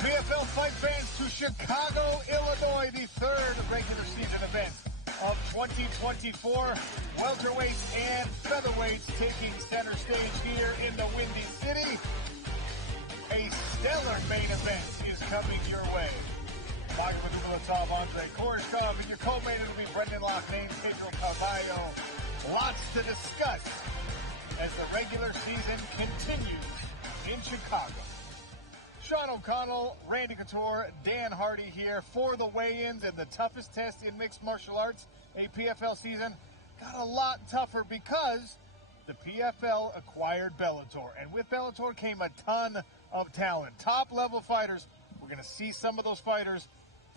PFL fight fans to Chicago, Illinois, the third regular season event of 2024. Welterweights and featherweights taking center stage here in the Windy City. A stellar main event is coming your way. Magomed Umalatov, Andre Koreshkov, and your co-main will be Brendan Loughnane, Pedro Carvalho. Lots to discuss as the regular season continues in Chicago. Sean O'Connell, Randy Couture, Dan Hardy here for the weigh-ins, and the toughest test in mixed martial arts, a PFL season, got a lot tougher because the PFL acquired Bellator, and with Bellator came a ton of talent, top-level fighters. We're going to see some of those fighters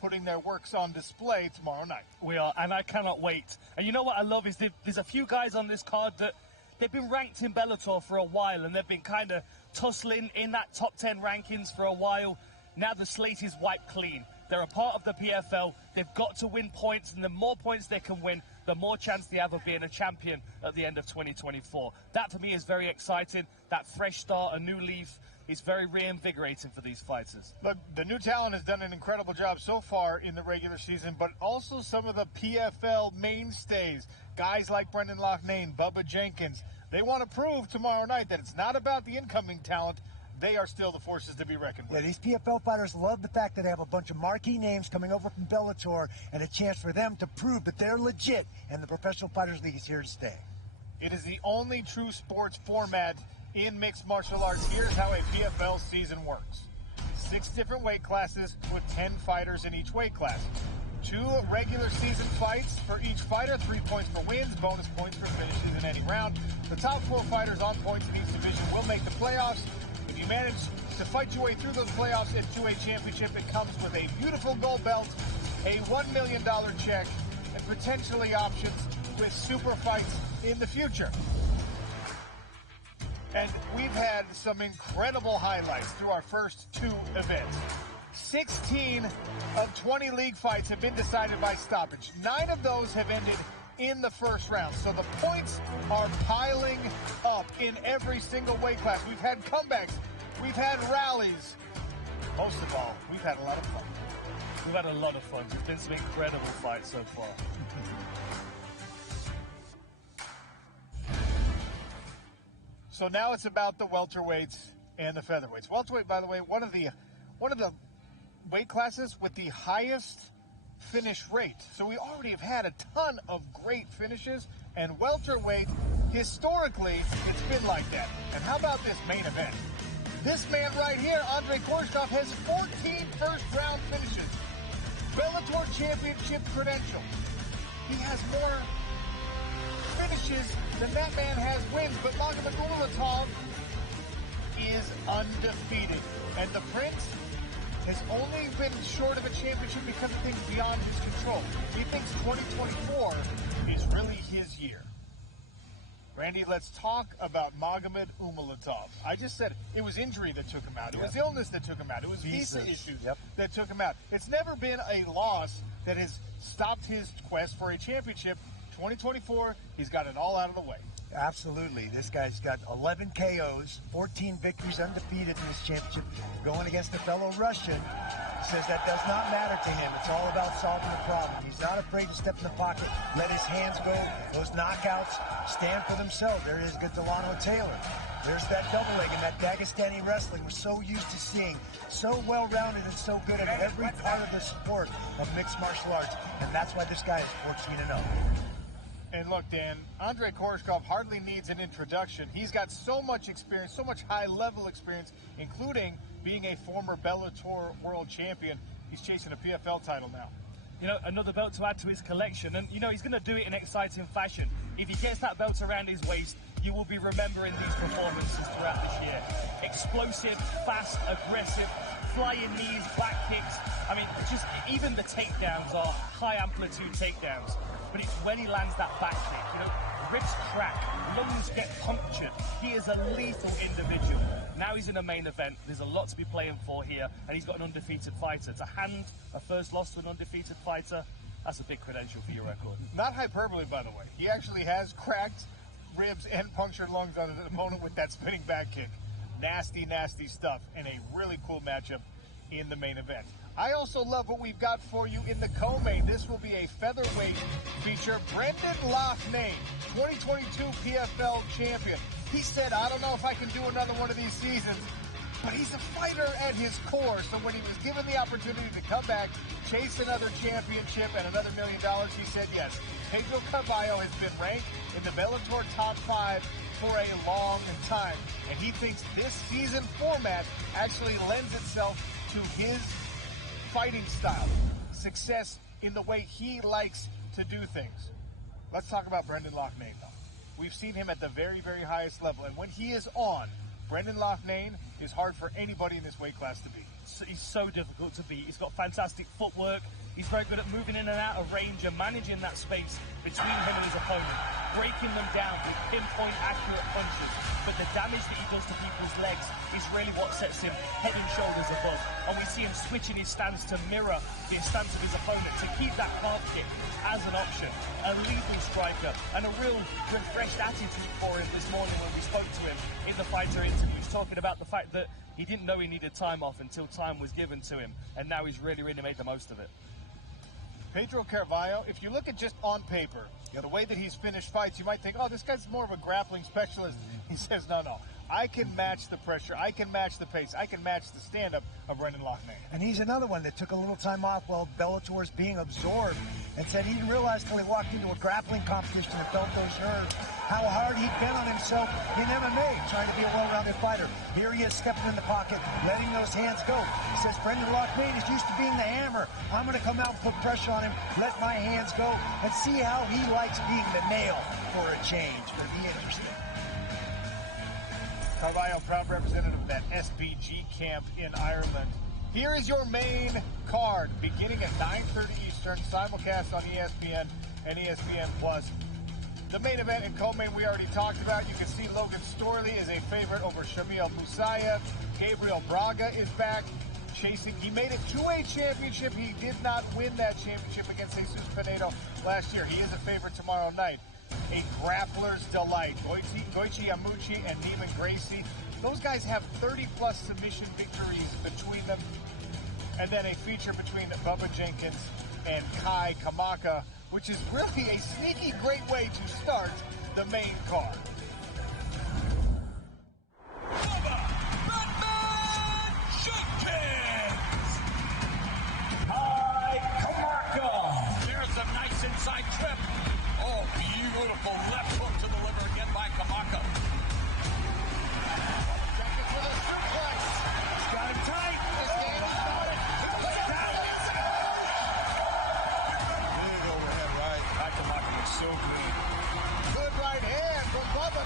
putting their works on display tomorrow night. We are, and I cannot wait. And you know what I love is there's a few guys on this card that they've been ranked in Bellator for a while, and they've been kind of tussling in that top 10 rankings for a while. Now the slate is wiped clean. They're a part of the PFL. They've got to win points, and the more points they can win, the more chance they have of being a champion at the end of 2024. That, for me, is very exciting. That fresh start, a new leaf, is very reinvigorating for these fighters. Look, the new talent has done an incredible job so far in the regular season, but also some of the PFL mainstays, guys like Brendan Loughnane, Bubba Jenkins. They want to prove tomorrow night that it's not about the incoming talent. They are still the forces to be reckoned with. Yeah, these PFL fighters love the fact that they have a bunch of marquee names coming over from Bellator and a chance for them to prove that they're legit and the Professional Fighters League is here to stay. It is the only true sports format in mixed martial arts. Here's how a PFL season works. 6 different weight classes with 10 fighters in each weight class. 2 regular season fights for each fighter, 3 points for wins, bonus points for finishes in any round. The top 4 fighters on points in each division will make the playoffs. If you manage to fight your way through those playoffs into a championship, it comes with a beautiful gold belt, a $1 million check, and potentially options with super fights in the future. And we've had some incredible highlights through our first 2 events. 16 of 20 league fights have been decided by stoppage. 9 of those have ended in the first round. So the points are piling up in every single weight class. We've had comebacks. We've had rallies. Most of all, we've had a lot of fun. We've had a lot of fun. There's been some incredible fights so far. So now it's about the welterweights and the featherweights. Welterweight, by the way, one of the weight classes with the highest finish rate. So we already have had a ton of great finishes, and welterweight, historically, it's been like that. And how about this main event? This man right here, Andre Koreshkov, has 14 first-round finishes. Bellator Championship credential. He has more finishes than that man has wins, but Magomed Umalatov is undefeated. And the Prince has only been short of a championship because of things beyond his control. He thinks 2024 is really his year. Randy, let's talk about Magomed Umalatov. I just said it was injury that took him out. It was illness that took him out. It was visa issues that took him out. It's never been a loss that has stopped his quest for a championship. 2024, he's got it all out of the way. Absolutely. This guy's got 11 KOs, 14 victories, undefeated in this championship, going against a fellow Russian. He says that does not matter to him. It's all about solving the problem. He's not afraid to step in the pocket, let his hands go. Those knockouts stand for themselves. There it is against Delano Taylor. There's that double leg and that Dagestani wrestling we're so used to seeing. So well-rounded and so good at every part of the sport of mixed martial arts. And that's why this guy is 14-0. And look, Dan, Andre Koreshkov hardly needs an introduction. He's got so much experience, so much high-level experience, including being a former Bellator world champion. He's chasing a PFL title now. You know, another belt to add to his collection. And, you know, he's going to do it in exciting fashion. If he gets that belt around his waist, you will be remembering these performances throughout this year. Explosive, fast, aggressive, flying knees, back kicks. I mean, just even the takedowns are high-amplitude takedowns. But it's when he lands that back kick, you know, ribs crack, lungs get punctured. He is a lethal individual. Now he's in a main event. There's a lot to be playing for here, and he's got an undefeated fighter. To hand a first loss to an undefeated fighter, that's a big credential for your record. Not hyperbole, by the way. He actually has cracked ribs and punctured lungs on his opponent with that spinning back kick. Nasty, nasty stuff, and a really cool matchup in the main event. I also love what we've got for you in the co-main. This will be a featherweight feature. Brendan Loughnane, 2022 PFL champion. He said, I don't know if I can do another one of these seasons, but he's a fighter at his core. So when he was given the opportunity to come back, chase another championship and another $1 million, he said yes. Pedro Carvalho has been ranked in the Bellator top 5 for a long time. And he thinks this season format actually lends itself to his fighting style, success in the way he likes to do things. Let's talk about Brendan Loughnane, though. We've seen him at the very, very highest level, and when he is on, Brendan Loughnane is hard for anybody in this weight class to beat. He's so difficult to beat. He's got fantastic footwork. He's very good at moving in and out of range and managing that space between him and his opponent, breaking them down with pinpoint accurate punches. But the damage that he does to people's legs is really what sets him head and shoulders above. And we see him switching his stance to mirror the stance of his opponent to keep that calf kick as an option. A lethal striker and a real refreshed attitude for him this morning when we spoke to him in the fighter interviews, talking about the fact that he didn't know he needed time off until time was given to him, and now he's really, really made the most of it. Pedro Carvalho, if you look at just on paper, the way that he's finished fights, you might think, oh, this guy's more of a grappling specialist. He says, no. I can match the pressure. I can match the pace. I can match the stand-up of Brendan Loughnane. And he's another one that took a little time off while Bellator was being absorbed and said he didn't realize until he walked into a grappling competition and felt those nerves how hard he'd been on himself in MMA, trying to be a well-rounded fighter. Here he is stepping in the pocket, letting those hands go. He says, Brendan Loughnane is used to being the hammer. I'm going to come out and put pressure on him, let my hands go, and see how he likes being the nail for a change. It'll be interesting. Carvalho, proud representative of that SBG camp in Ireland. Here is your main card, beginning at 9:30 Eastern, simulcast on ESPN and ESPN Plus. The main event and co-main we already talked about. You can see Logan Storley is a favorite over Shamil Musayev. Gabriel Braga is back, chasing. He made it to a championship. He did not win that championship against Jesus Pinedo last year. He is a favorite tomorrow night. A grappler's delight. Goichi Yamuchi and Neiman Gracie. Those guys have 30-plus submission victories between them. And then a feature between Bubba Jenkins and Kai Kamaka, which is really a sneaky great way to start the main card. Bubba Jenkins! Kai Kamaka! There's a nice inside trip. Oh, beautiful left hook to the liver again by Kamaka. Jenkins with a suplex. He's got him tight. This game is started. Big overhead right. Kai Kamaka is so good. Good right hand from Bubba.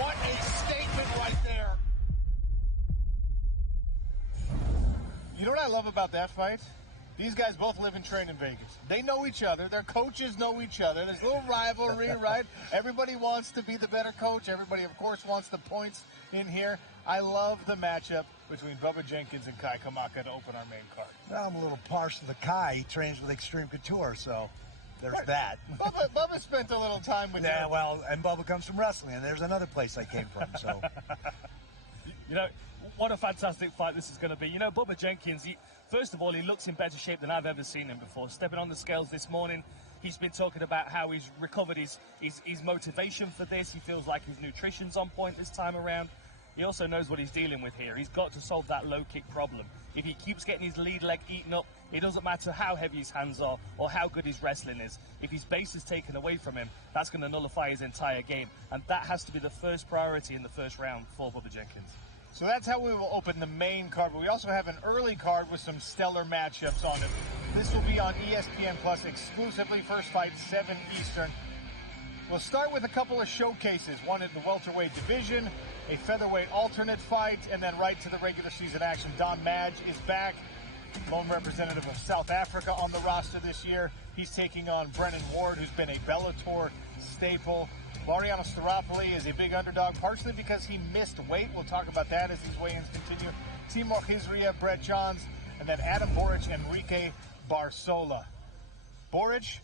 What a statement right there. You know what I love about that fight? These guys both live and train in Vegas. They know each other. Their coaches know each other. There's a little rivalry, right? Everybody wants to be the better coach. Everybody, of course, wants the points in here. I love the matchup between Bubba Jenkins and Kai Kamaka to open our main card. Well, I'm a little partial to Kai. He trains with Extreme Couture, so there's that. Bubba spent a little time with Yeah, well, and Bubba comes from wrestling, and there's another place I came from, so. You know, what a fantastic fight this is going to be. You know, Bubba Jenkins, first of all, he looks in better shape than I've ever seen him before. Stepping on the scales this morning, he's been talking about how he's recovered his motivation for this. He feels like his nutrition's on point this time around. He also knows what he's dealing with here. He's got to solve that low kick problem. If he keeps getting his lead leg eaten up, it doesn't matter how heavy his hands are or how good his wrestling is. If his base is taken away from him, that's going to nullify his entire game. And that has to be the first priority in the first round for Bubba Jenkins. So that's how we will open the main card. But we also have an early card with some stellar matchups on it. This will be on ESPN Plus exclusively. First fight, 7 Eastern. We'll start with a couple of showcases. One in the welterweight division, a featherweight alternate fight, and then right to the regular season action. Don Madge is back, lone representative of South Africa on the roster this year. He's taking on Brennan Ward, who's been a Bellator staple. Laureano Staropoli is a big underdog, partially because he missed weight. We'll talk about that as these weigh-ins continue. Timur Hizria, Brett Johns, and then Adam Boric, Enrique Barsola. Boric,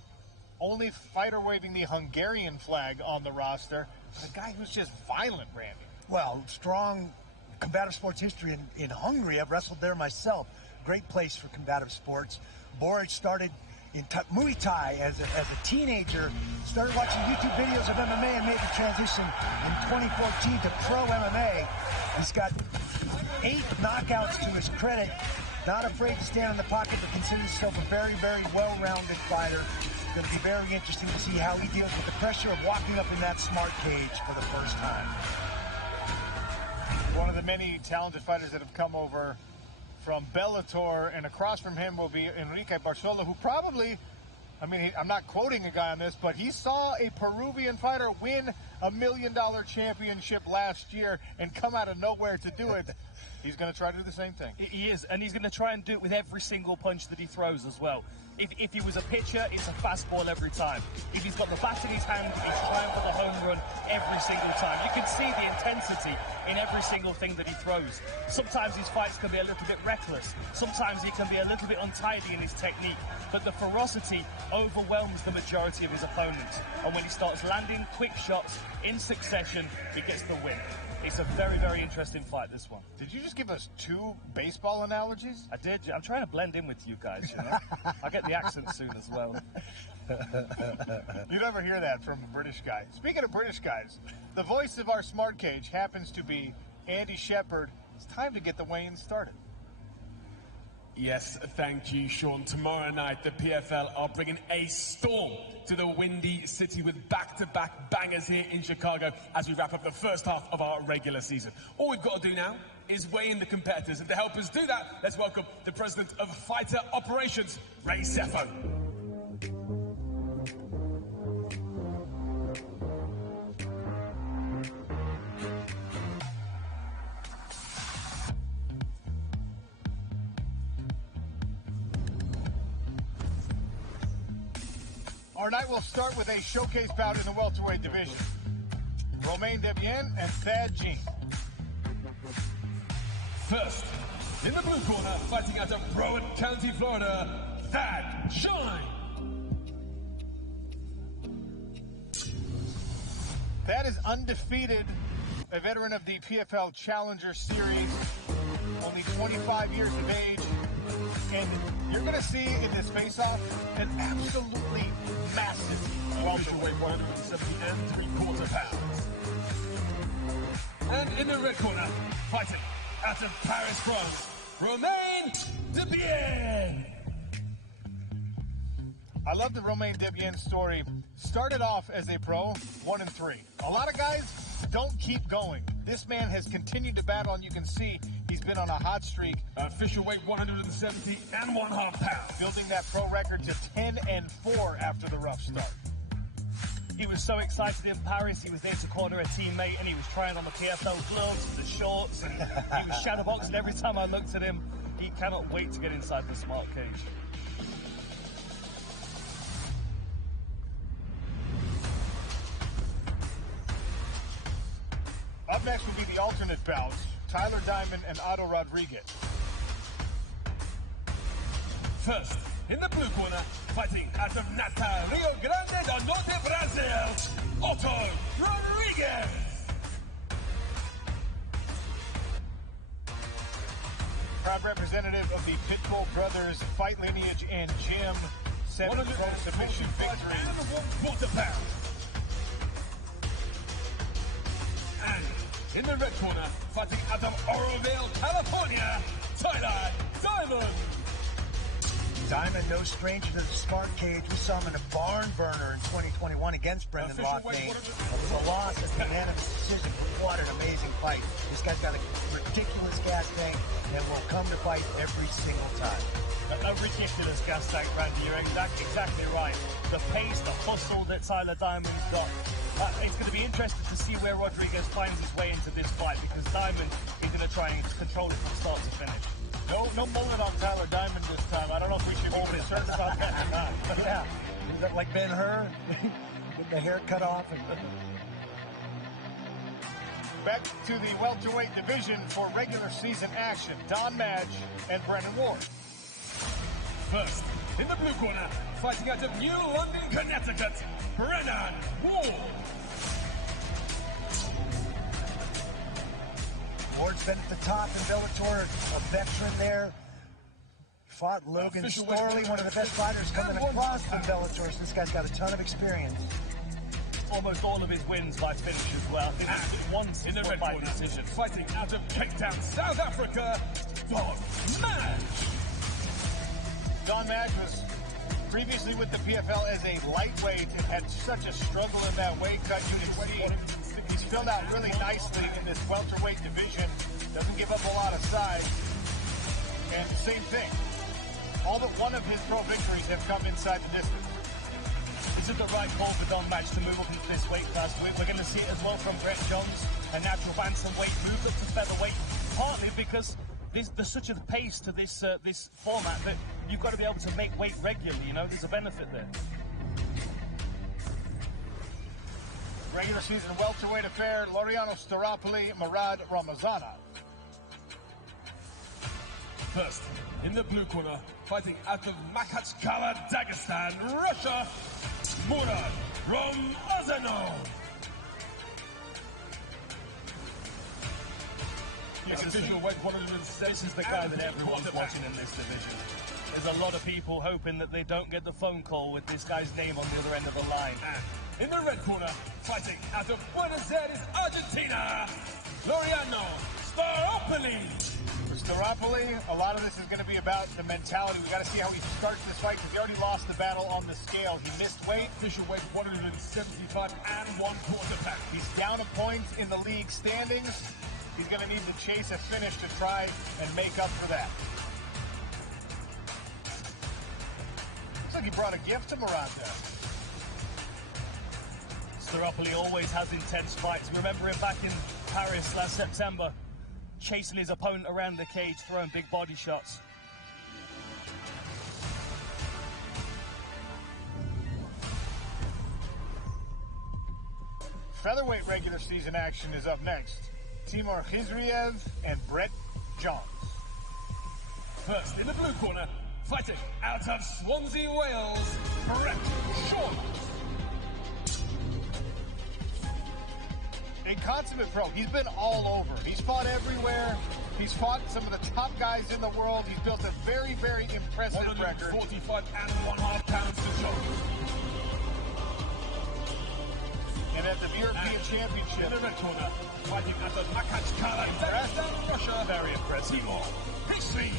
only fighter waving the Hungarian flag on the roster. A guy who's just violent, Randy. Well, strong combative sports history in Hungary. I've wrestled there myself. great place for combative sports. Boric started in Muay Thai as a teenager, started watching YouTube videos of MMA and made the transition in 2014 to pro MMA. He's got 8 knockouts to his credit. Not afraid to stand in the pocket, but considers himself a very, very well-rounded fighter. It's going to be very interesting to see how he deals with the pressure of walking up in that smart cage for the first time. One of the many talented fighters that have come over from Bellator, and across from him will be Enrique Barzola, who probably, I mean, I'm not quoting a guy on this, but he saw a Peruvian fighter win $1 million championship last year and come out of nowhere to do it. He's going to try to do the same thing. He is, and he's going to try and do it with every single punch that he throws as well. If he was a pitcher, it's a fastball every time. If he's got the bat in his hand, he's trying for the home run every single time. You can see the intensity in every single thing that he throws. Sometimes his fights can be a little bit reckless. Sometimes he can be a little bit untidy in his technique. But the ferocity overwhelms the majority of his opponents. And when he starts landing quick shots in succession, he gets the win. It's a very, very interesting fight, this one. Did you just give us 2 baseball analogies? I did. I'm trying to blend in with you guys, you know. I'll get the accent soon as well. You never hear that from a British guy. Speaking of British guys, the voice of our smart cage happens to be Andy Shepard. It's time to get the weigh-in started. Yes, thank you, Sean. Tomorrow night, the PFL are bringing a storm to the Windy City with back-to-back bangers here in Chicago as we wrap up the first half of our regular season. All we've got to do now is weigh in the competitors. And to help us do that, let's welcome the president of Fighter Operations, Ray Sefo. Our night will start with a showcase bout in the welterweight division. Romain Debian and Thad Jean. First, in the blue corner, fighting out of Rowan County, Florida, Thad Jean. Thad is undefeated, a veteran of the PFL Challenger Series, only 25 years of age. And you're going to see in this face-off an absolutely massive welterweight, 170 pounds. And in the red corner, fighting out of Paris, France, Romain Debian. I love the Romain Debian story. Started off as a pro, 1-3. A lot of guys don't keep going. This man has continued to battle, and you can see he's been on a hot streak. Official weight 170 and 1/2 pounds. Building that pro record to 10-4 after the rough start. He was so excited in Paris. He was there to corner a teammate, and he was trying on the PFL gloves, the shorts, and he was shadowboxing every time I looked at him. He cannot wait to get inside the smart cage. Up next will be the alternate bouts, Tyler Diamond and Otto Rodriguez. First, in the blue corner, fighting out of Natal, Rio Grande do Norte, Brazil, Otto Rodriguez. Proud representative of the Pitbull Brothers fight lineage and gym, 7 submission victory. And 1/4 pound. And in the red corner, fighting out of Oroville, California, Tyler Diamond. Diamond, no stranger to the smart cage. We saw him in a barn burner in 2021 against Brendan Loughnane. It was a loss at the unanimous decision. What an amazing fight. This guy's got a ridiculous gas tank and will come to fight every single time. A ridiculous gas tank, Randy. You're exactly right. The pace, the hustle that Tyler Diamond's got. It's going to be interesting to see where Rodriguez finds his way into this fight, because Diamond is going to try and control it from start to finish. No mullet on Tyler Diamond this time. I don't know if we should be concerned about that or not. Yeah, is that like Ben-Hur? With the hair cut off. Back to the welterweight division for regular season action. Don Madge and Brendan Ward. First, in the blue corner, fighting out of New London, Connecticut, Brendan Ward. Ward's been at the top in Bellator, a veteran there. fought Logan Storley, one of the best fighters coming across from Bellator. So this guy's got a ton of experience. Almost all of his wins by finish as well. I think once in the red by decision. Fighting out of Cape Town, South Africa, Don Madge. Don Madge was previously with the PFL as a lightweight and had such a struggle in that weight cut. You can see he's filled out really nicely in this welterweight division. Doesn't give up a lot of size. And same thing. All but one of his pro victories have come inside the distance. This is the right call for Don Madge to move up into this weight class. We're going to see it as well from Brett Jones, a natural bantamweight move up to featherweight, partly because there's such a pace to this this format that you've got to be able to make weight regularly. You know, there's a benefit there. Regular season welterweight affair, Laureano Staropoli, Murad Ramazana. First, in the blue corner, fighting out of Makhachkala, Dagestan, Russia, Murad Ramazanov. Official weight 107. This is the guy that everyone's watching in this division. There's a lot of people hoping that they don't get the phone call with this guy's name on the other end of the line. And in the red corner, fighting out of Buenos Aires, Argentina, Laureano Staropoli. For Staropoli, a lot of this is going to be about the mentality. We got to see how he starts this fight because he already lost the battle on the scale. He missed weight. Official weight 175 and 1/4 pounds. He's down a point in the league standings. He's going to need to chase a finish to try and make up for that. Looks like he brought a gift to Murad there. Staropoli always has intense fights. Remember him back in Paris last September, chasing his opponent around the cage, throwing big body shots. Featherweight regular season action is up next. Timur Khizriev and Brett Jones. First, in the blue corner, fighting out of Swansea, Wales, Brett Jones. A consummate pro. He's been all over. He's fought everywhere. He's fought some of the top guys in the world. He's built a very, very impressive record. 145 and 1/2 pounds to Jones. And at the European Championship, In the red corner, fighting out of Makhachkala, Dagestan, Russia, Very impressive. Timur Khizriev.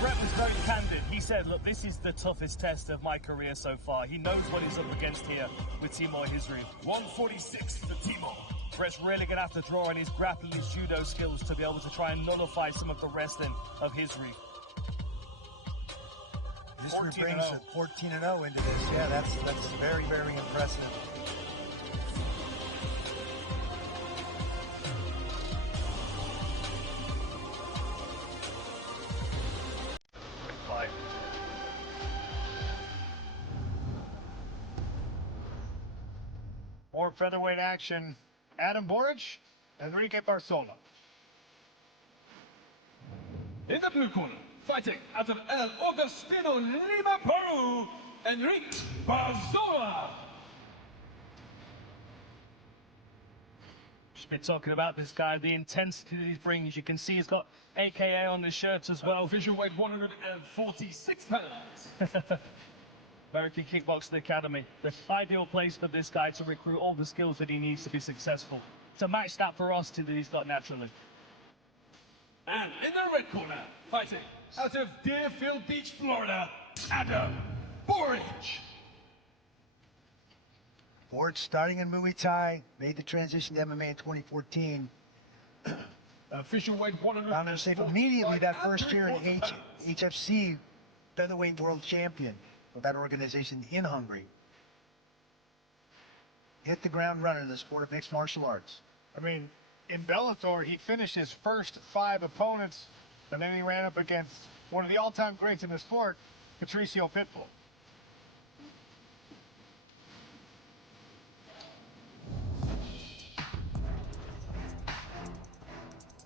Brett was very candid. He said, look, this is the toughest test of my career so far. He knows what he's up against here with Timur Khizriev. 146 for Timur. Brett's really going to have to draw on his grappling, his judo skills to be able to try and nullify some of the wrestling of Khizriev. This brings a 14-0 into this. Yeah, that's very, very impressive. Fight. more featherweight action. Adam Boric, Enrique Barzola. In the blue corner, fighting out of El Augustino, Lima, Peru, Enrique Barzola. Just been talking about this guy, the intensity that he brings. You can see he's got AKA on his shirt as well. Official weight 146 pounds. American Kickboxing Academy, the ideal place for this guy to recruit all the skills that he needs to be successful, to match that ferocity that he's got naturally. And in the red corner, fighting out of Deerfield Beach, Florida, Adam Boric. Boric starting in Muay Thai, made the transition to MMA in 2014. Official weight Found himself immediately that first year in HFC featherweight world champion of that organization in Hungary. Hit the ground running in the sport of mixed martial arts. I mean, in Bellator, he finished his first 5 opponents, and then he ran up against one of the all-time greats in the sport, Patricio Pitbull.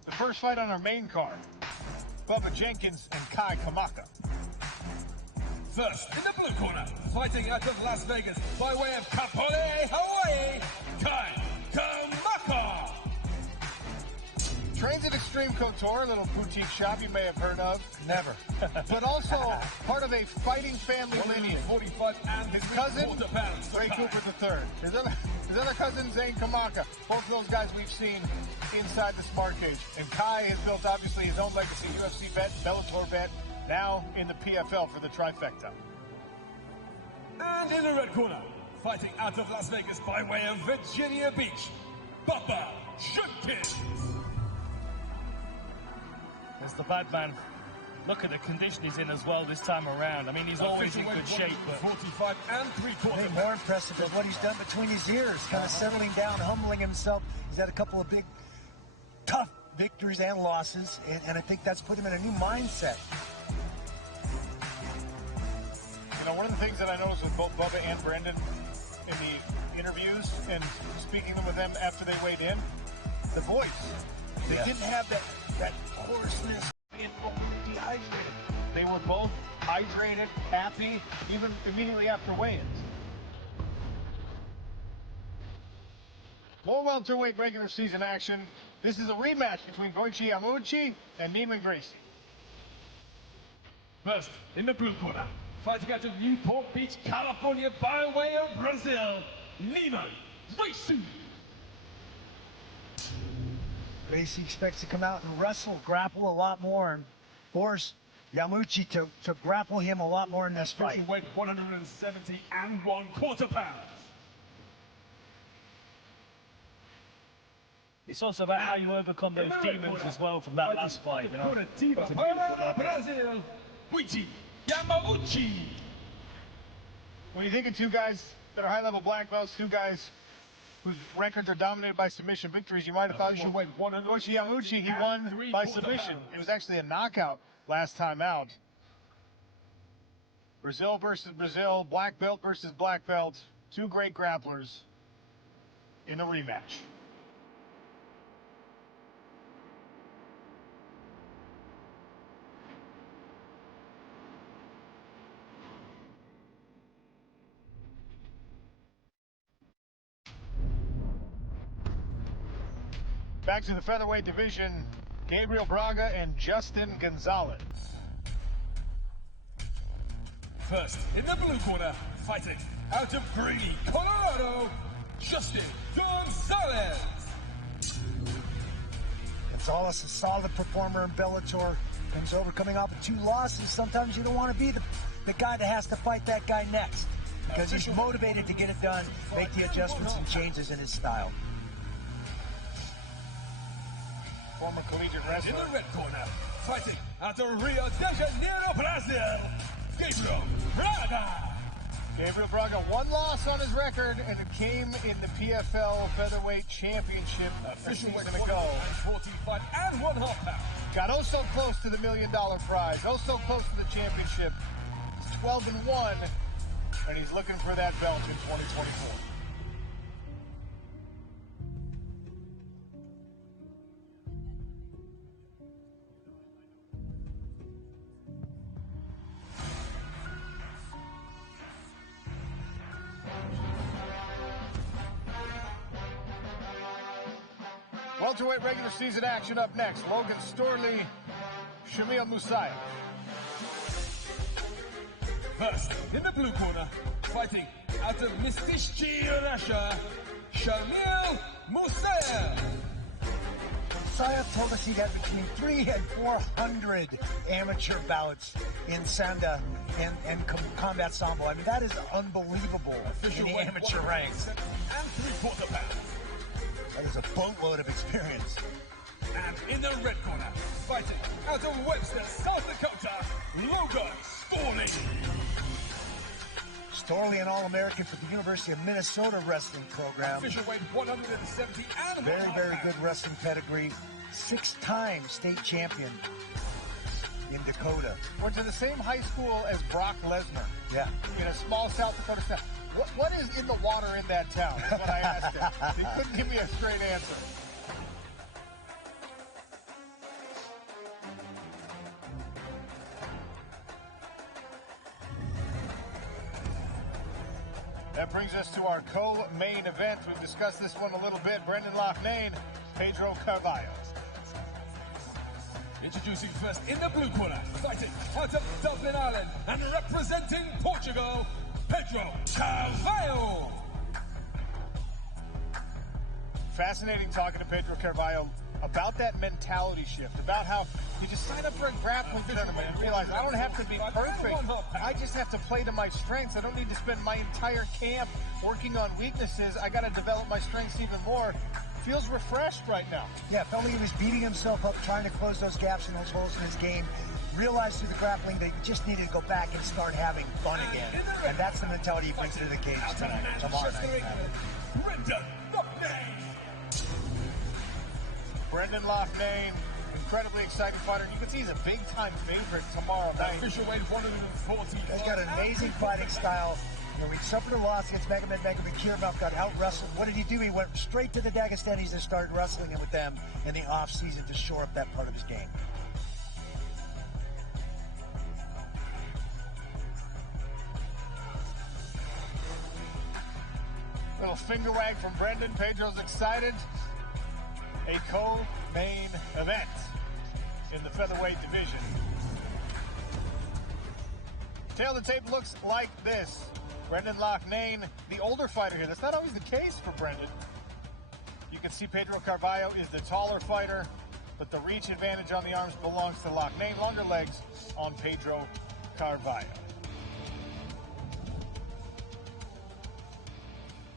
The first fight on our main card, Bubba Jenkins and Kai Kamaka. First, in the blue corner, fighting out of Las Vegas by way of Kapolei, Hawaii, Kai Kamaka. Trains at Extreme Extreme Couture, a little boutique shop you may have heard of. Never. But also part of a fighting family lineage. 45 and His cousin, £3/4. Ray Cooper III. His other cousin, Zane Kamaka. Both of those guys we've seen inside the Smart Cage. And Kai has built, obviously, his own legacy. UFC vet, Bellator vet, now in the PFL for the trifecta. And in the red corner, fighting out of Las Vegas by way of Virginia Beach, Bubba Jenkins. It's the bad man. Look at the condition he's in as well this time around. I mean, he's always in good shape, but 45 and I think 3/4. more impressive is what he's done between his ears, kind of settling down, humbling himself. He's had a couple of big, tough victories and losses, and I think that's put him in a new mindset. You know, one of the things that I noticed with both Bubba and Brendan in the interviews and speaking with them after they weighed in, the voice. They didn't have that hoarseness and dehydrated. They were both hydrated, happy, even immediately after weigh-ins. More welterweight regular season action. This is a rematch between Goichi Yamauchi and Neiman Gracie. First, in the blue corner, fighting out of Newport Beach, California, by way of Brazil, Neiman Gracie. Gracie expects to come out and wrestle, grapple a lot more, and force Yamauchi to grapple him a lot more in this fight. Official weight 170 and 1/4 pounds. it's also about how you overcome those demons as well from that last fight. You know? Curitiba, para Brazil, Goichi Yamauchi. When you think of two guys that are high-level black belts, two guys whose records are dominated by submission victories, you might have thought, Official weight Goichi Yamauchi, he won by submission. It was actually a knockout last time out. Brazil versus Brazil, black belt versus black belt. Two great grapplers in a rematch. Back to the featherweight division, Gabriel Braga and Justin Gonzalez. First, in the blue corner, fighting out of Greeley, Colorado, Justin Gonzalez. Gonzalez, a solid performer in Bellator, comes over coming off of 2 losses. Sometimes you don't want to be the guy that has to fight that guy next, because he's motivated to get it done, make the adjustments and changes in his style. Former collegiate In wrestler. the red corner, fighting out of Rio de Janeiro, Brazil, Gabriel Braga. Gabriel Braga, 1 loss on his record, and it came in the PFL Featherweight Championship. Official weight going to go. 145 and 1/2 pounds. Got oh so close to the $1 million prize, oh so close to the championship. He's 12-1, and he's looking for that belt in 2024. Welterweight regular season action up next. Logan Storley, Shamil Musayev. First, in the blue corner, fighting out of Mistishki, Russia, Shamil Musayev. Musayev told us he had between 300 and 400 amateur bouts in Sanda and combat sambo. I mean, that is unbelievable in the amateur ranks. And 3/4 pounds. That is a boatload of experience. And in the red corner, fighting out of Webster, South Dakota, Logan Storley. Storley, an All-American for the University of Minnesota wrestling program. Official weight 170 and Very, 1/2 very pounds. good wrestling pedigree. 6-time state champion in Dakota. Went to the same high school as Brock Lesnar. Yeah. In a small South Dakota town. What is in the water in that town? Is what I asked him. He couldn't give me a straight answer. That brings us to our co-main event. We've discussed this one a little bit. Brendan Loughnane, Pedro Carvalho. Introducing first in the blue corner, fighting out of Dublin, Ireland, and representing Portugal, Pedro Carvalho. Fascinating talking to Pedro Carvalho about that mentality shift, about how you just sign up for a grappling tournament and realize I don't have to be perfect. I just have to play to my strengths. I don't need to spend my entire camp working on weaknesses. I got to develop my strengths even more. Feels refreshed right now. Yeah, felt like he was beating himself up, trying to close those gaps and those holes in his game. Realized through the grappling that he just needed to go back and start having fun again. And that's the mentality he brings to the cage tonight, tomorrow night. Brendan Loughnane, incredibly exciting fighter. You can see he's a big-time favorite tomorrow night. Official weight 140. He's got an amazing fighting style. You know, he suffered a loss against Magomed Nurmagomedov, got out-wrestled. What did he do? He went straight to the Dagestanis and started wrestling with them in the off-season to shore up that part of his game. Little finger wag from Brendan. Pedro's excited. A co-main event in the featherweight division. Tail of the tape looks like this. Brendan Loughnane, the older fighter here. That's not always the case for Brendan. You can see Pedro Carvalho is the taller fighter, but the reach advantage on the arms belongs to Loughnane. Longer legs on Pedro Carvalho.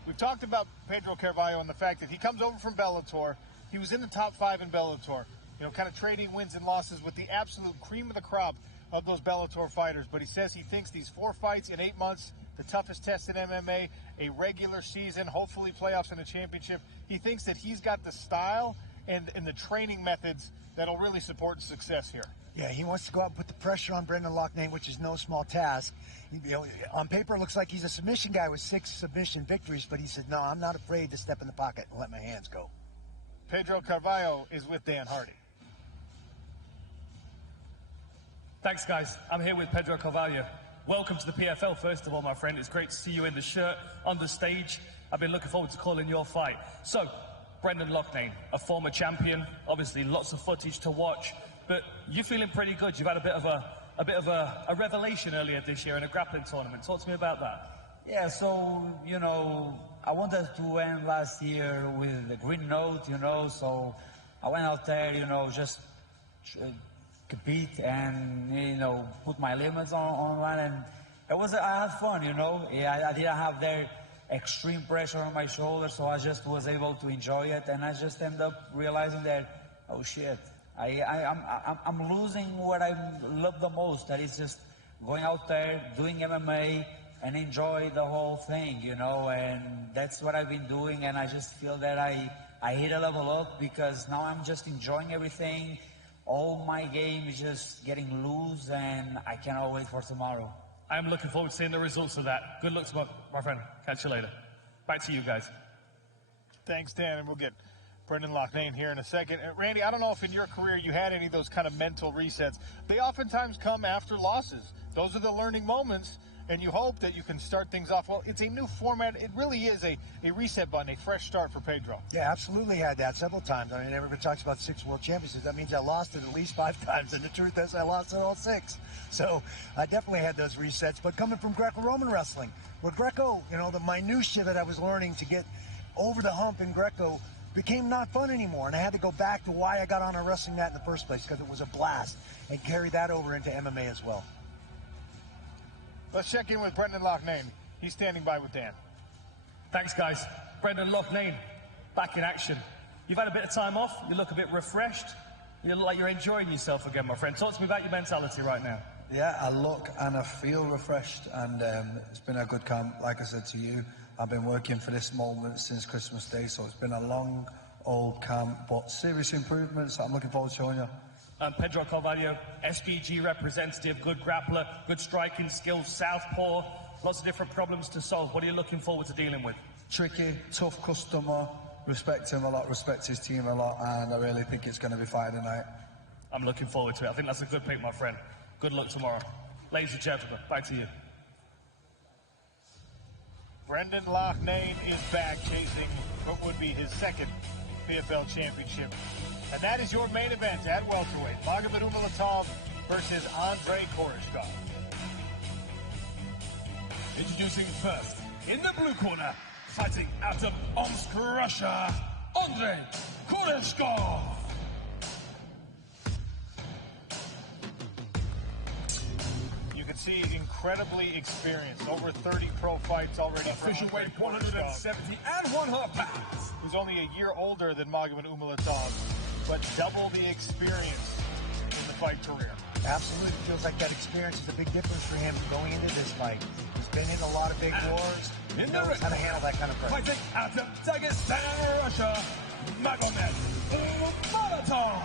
We've talked about Pedro Carvalho and the fact that he comes over from Bellator. He was in the top 5 in Bellator, you know, kind of trading wins and losses with the absolute cream of the crop of those Bellator fighters. But he says he thinks these 4 fights in 8 months, the toughest test in MMA, a regular season, hopefully playoffs and a championship. He thinks that he's got the style and the training methods that'll really support success here. Yeah, he wants to go out and put the pressure on Brendan Loughnane, which is no small task. You know, on paper, it looks like he's a submission guy with 6 submission victories, but he said, no, I'm not afraid to step in the pocket and let my hands go. Pedro Carvalho is with Dan Hardy. Thanks, guys. I'm here with Pedro Carvalho. Welcome to the PFL, first of all, my friend. It's great to see you in the shirt, on the stage. I've been looking forward to calling your fight. So, Brendan Loughnane, a former champion, obviously lots of footage to watch, but you're feeling pretty good. You've had a bit of a revelation earlier this year in a grappling tournament. Talk to me about that. Yeah, so, you know, I wanted to end last year with a green note, you know, so I went out there, you know, just compete and, you know, put my limits on line, and I had fun, you know. Yeah, I didn't have their extreme pressure on my shoulders, so I just was able to enjoy it, and I just ended up realizing that, oh shit, I'm losing what I love the most, that is just going out there, doing MMA, and enjoy the whole thing, you know, and that's what I've been doing, and I just feel that I hit a level up because now I'm just enjoying everything. All my game is just getting loose, and I cannot wait for tomorrow. I'm looking forward to seeing the results of that. Good luck tomorrow, my friend. Catch you later. Back to you guys. Thanks, Dan, and we'll get Brendan Loughnane here in a second. Randy, I don't know if in your career you had any of those kind of mental resets. They oftentimes come after losses. Those are the learning moments, and you hope that you can start things off well. It's a new format. It really is a reset button, a fresh start for Pedro. Yeah, absolutely had that several times. I mean, everybody talks about 6 world championships. That means I lost it at least 5 times, and the truth is I lost it all 6. So I definitely had those resets. But coming from Greco-Roman wrestling, where Greco, you know, the minutia that I was learning to get over the hump in Greco became not fun anymore, and I had to go back to why I got on a wrestling mat in the first place, because it was a blast, and carry that over into MMA as well. Let's check in with Brendan Loughnane. He's standing by with Dan. Thanks, guys. Brendan Loughnane, back in action. You've had a bit of time off. You look a bit refreshed. You look like you're enjoying yourself again, my friend. Talk to me about your mentality right now. Yeah, I look and I feel refreshed, and it's been a good camp. Like I said to you, I've been working for this moment since Christmas Day, so it's been a long, old camp, but serious improvements that I'm looking forward to showing you. Pedro Carvalho, SPG representative, good grappler, good striking skills, southpaw, lots of different problems to solve. What are you looking forward to dealing with? Tricky, tough customer, respect him a lot, respect his team a lot, and I really think it's going to be fighting tonight. I'm looking forward to it. I think that's a good pick, my friend. Good luck tomorrow. Ladies and gentlemen, back to you. Brendan Loughnane is back chasing what would be his second PFL championship And that is your main event at welterweight. Magomed Umalatov versus Andrei Koreshkov. Introducing first, in the blue corner, fighting out of Omsk, Russia, Andrei Koreshkov. You can see incredibly experienced. Over 30 pro fights already. Official weight 170 and 1/2 pounds. He's only a year older than Magomed Umalatov, but double the experience in the fight career. Absolutely feels like that experience is a big difference for him going into this fight. He's been in a lot of big wars. He knows how to handle that kind of pressure. Fighting out of Dagestan, Russia, Magomed Umalatov.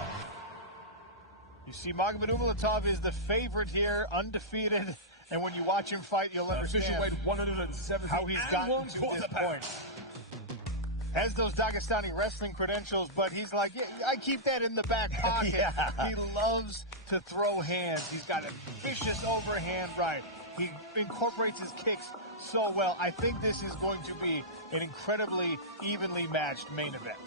You see, Magomed Umalatov is the favorite here, undefeated, and when you watch him fight, you'll Official understand weight 170 how he's gotten to this point. Has those Dagestani wrestling credentials, but he's like, yeah, I keep that in the back pocket. Yeah. He loves to throw hands. He's got a vicious overhand right. He incorporates his kicks so well. I think this is going to be an incredibly evenly matched main event.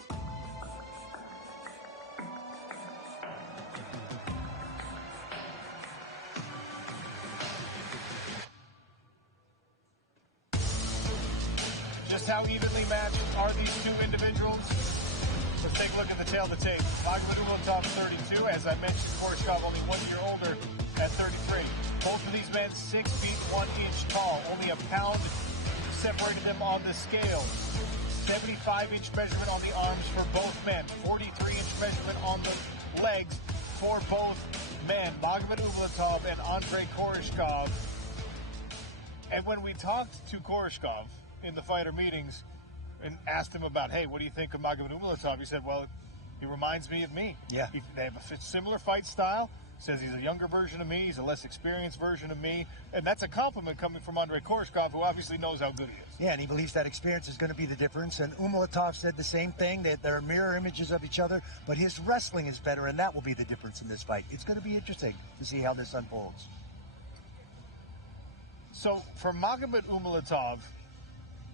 Just how evenly matched are these two individuals? Let's take a look at the tail of the tape. Magomed Umalatov, 32. As I mentioned, Koreshkov only 1 year older at 33. Both of these men 6 feet 1 inch tall. Only a pound separated them on the scales. 75-inch measurement on the arms for both men. 43-inch measurement on the legs for both men. Magomed Umalatov and Andrei Koreshkov. And when we talked to Koreshkov in the fighter meetings and asked him about, hey, what do you think of Magomed Umalatov? He said, well, he reminds me of me. Yeah. They have a similar fight style. Says he's a younger version of me. He's a less experienced version of me. And that's a compliment coming from Andrei Koreshkov, who obviously knows how good he is. Yeah, and he believes that experience is going to be the difference. And Umalatov said the same thing, that they're mirror images of each other, but his wrestling is better, and that will be the difference in this fight. It's going to be interesting to see how this unfolds. So for Magomed Umalatov,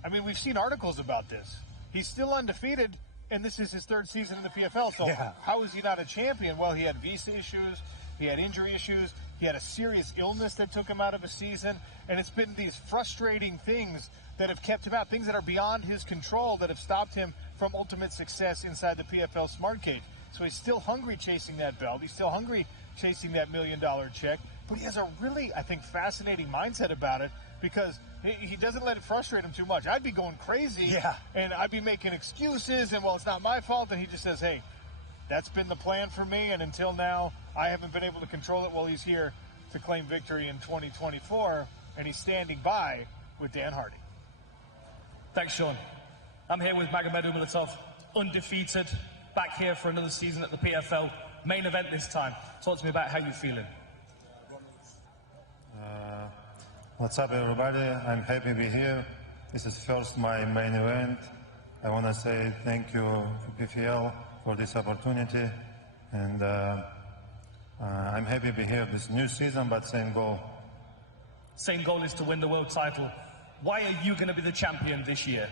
I mean, we've seen articles about this. He's still undefeated, and this is his 3rd season in the PFL. So how is he not a champion? Well, he had visa issues. He had injury issues. He had a serious illness that took him out of a season. And it's been these frustrating things that have kept him out, things that are beyond his control that have stopped him from ultimate success inside the PFL Smart Cage. So he's still hungry chasing that belt. He's still hungry chasing that $1 million check. But he has a really, I think, fascinating mindset about it, because he doesn't let it frustrate him too much. I'd be going crazy, and I'd be making excuses, and, well, it's not my fault. And he just says, hey, that's been the plan for me, and until now, I haven't been able to control it. Well, he's here to claim victory in 2024, and he's standing by with Dan Hardy. Thanks, Sean. I'm here with Magomed Umalatov, undefeated, back here for another season at the PFL. Main event this time. Talk to me about how you're feeling. What's up, everybody? I'm happy to be here. This is first my main event. I want to say thank you to PFL for this opportunity, and I'm happy to be here this new season, but same goal. Same goal is to win the world title. Why are you going to be the champion this year?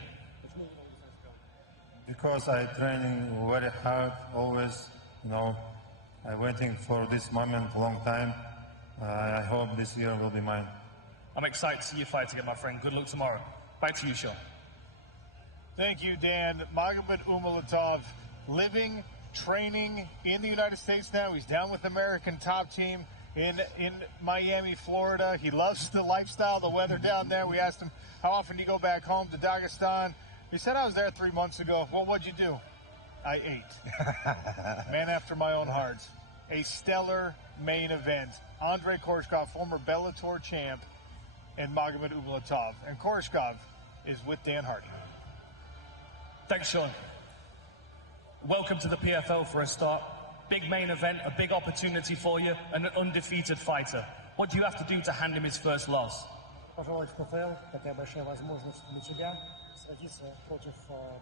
Because I training very hard, always, I'm waiting for this moment a long time. I hope this year will be mine. I'm excited to see you fight again, my friend. Good luck tomorrow. Back to you, Sean. Thank you, Dan. Magomed Umalatov, living, training in the United States now. He's down with the American top team in Miami, Florida. He loves the lifestyle, the weather down there. We asked him, how often do you go back home to Dagestan? He said, I was there 3 months ago. Well, what'd you do? I ate. Man after my own heart. A stellar main event. Andrei Koreshkov, former Bellator champ, and Magomed Umalatov. And Koreshkov is with Dan Hardy. Thanks, Sean. Welcome to the PFL for a start. Big main event, a big opportunity for you, and an undefeated fighter. What do you have to do to hand him his first loss? Пожаловать в ПФЛ, такая большая возможность для тебя сразиться против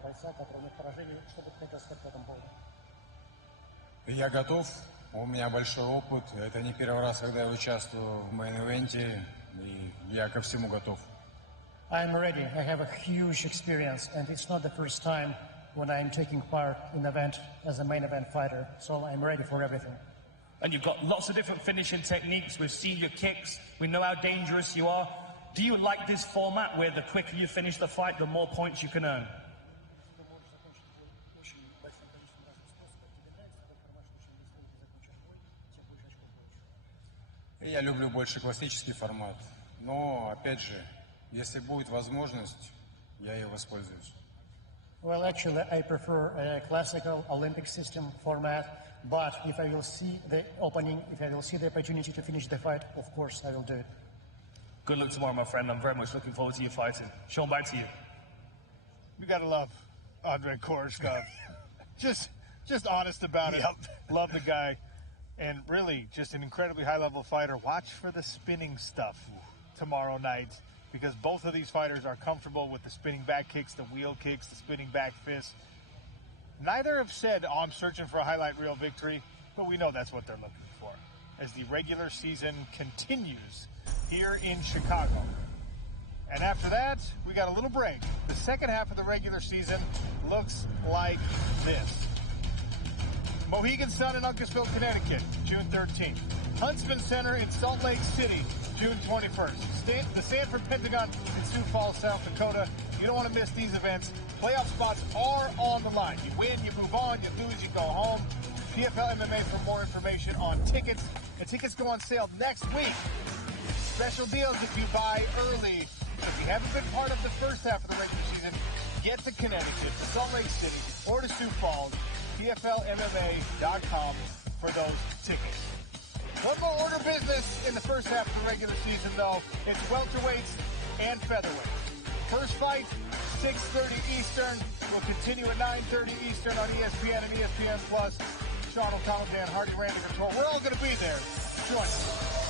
бойца, который нет поражений. Что бы ты хотел сказать по этому поводу? Я готов. У меня большой опыт. Это не первый раз, когда я участвую в мейн-ивенте. И я ко всему готов. I'm ready. I have a huge experience, and it's not the first time when I'm taking part in an event as a main event fighter. So I'm ready for everything. And you've got lots of different finishing techniques. We've seen your kicks. We know how dangerous you are. Do you like this format where the quicker you finish the fight, the more points you can earn? Я люблю больше классический формат. Но, опять же, если будет возможность, я ей воспользуюсь. Well, actually, I prefer a classical Olympic system format, but if I will see the opening, if I will see the opportunity to finish the fight, of course I will do it. Good luck tomorrow, my friend. I'm very much looking forward to you fighting. Sean, back to you. You gotta love Andre Koreshkov. just honest about it. Love the guy. And really, just an incredibly high-level fighter. Watch for the spinning stuff tomorrow night, because both of these fighters are comfortable with the spinning back kicks, the wheel kicks, the spinning back fists. Neither have said, oh, I'm searching for a highlight reel victory, but we know that's what they're looking for as the regular season continues here in Chicago. And after that, we got a little break. The second half of the regular season looks like this. Mohegan Sun in Uncasville, Connecticut, June 13th. Huntsman Center in Salt Lake City, June 21st. The Sanford Pentagon in Sioux Falls, South Dakota. You don't want to miss these events. Playoff spots are on the line. You win, you move on, you lose, you go home. PFL MMA for more information on tickets. The tickets go on sale next week. Special deals if you buy early. If you haven't been part of the first half of the regular season, get to Connecticut, to Salt Lake City, or to Sioux Falls. PFLMMA.com for those tickets. One more order business in the first half of the regular season, though. It's welterweights and featherweights. First fight, 6:30 Eastern. Will continue at 9:30 Eastern on ESPN and ESPN+. Sean O'Connell, Dan Hardy, Randy Couture. We're all going to be there. Join us.